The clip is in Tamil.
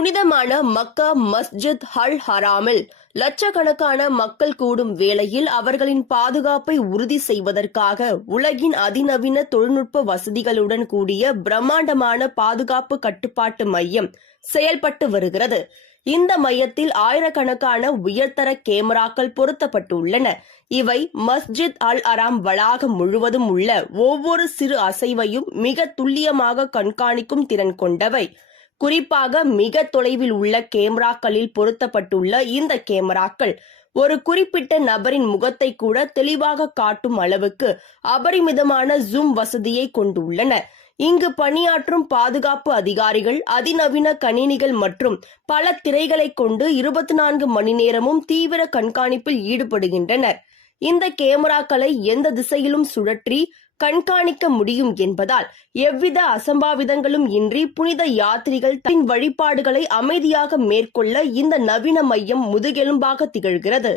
புனிதமான மக்கா மஸ்ஜித் அல் ஹராமில் லட்சக்கணக்கான மக்கள் கூடும் வேளையில் அவர்களின் பாதுகாப்பை உறுதி செய்வதற்காக உலகின் அதிநவீன தொழில்நுட்ப வசதிகளுடன் கூடிய பிரம்மாண்டமான பாதுகாப்பு கட்டுப்பாட்டு மையம் செயல்பட்டு வருகிறது. இந்த மையத்தில் ஆயிரக்கணக்கான உயர்தர கேமராக்கள் பொருத்தப்பட்டுள்ளன. இவை மஸ்ஜித் அல் ஹராம் வளாகம் முழுவதும் உள்ள ஒவ்வொரு சிறு அசைவையும் மிக துல்லியமாக கண்காணிக்கும் திறன் கொண்டவை. குறிப்பாக மிக தொலைவில் உள்ள கேமராக்களில் பொருத்தப்பட்டுள்ள இந்த கேமராக்கள் ஒரு குறிப்பிட்ட நபரின் முகத்தை கூட தெளிவாக காட்டும் அளவுக்கு அபரிமிதமான ஜூம் வசதியை கொண்டுள்ளன. இங்கு பணியாற்றும் பாதுகாப்பு அதிகாரிகள் அதிநவீன கணினிகள் மற்றும் பல திரைகளை கொண்டு 24 மணி நேரமும் தீவிர கண்காணிப்பில் ஈடுபடுகின்றனர். இந்த கேமராக்களை எந்த திசையிலும் சுழற்றி கண்காணிக்க முடியும் என்பதால் எவ்வித அசம்பாவிதங்களும் இன்றி புனித யாத்திரிகள் தன் வழிபாடுகளை அமைதியாக மேற்கொள்ள இந்த நவீன மையம் முதுகெலும்பாக திகழ்கிறது.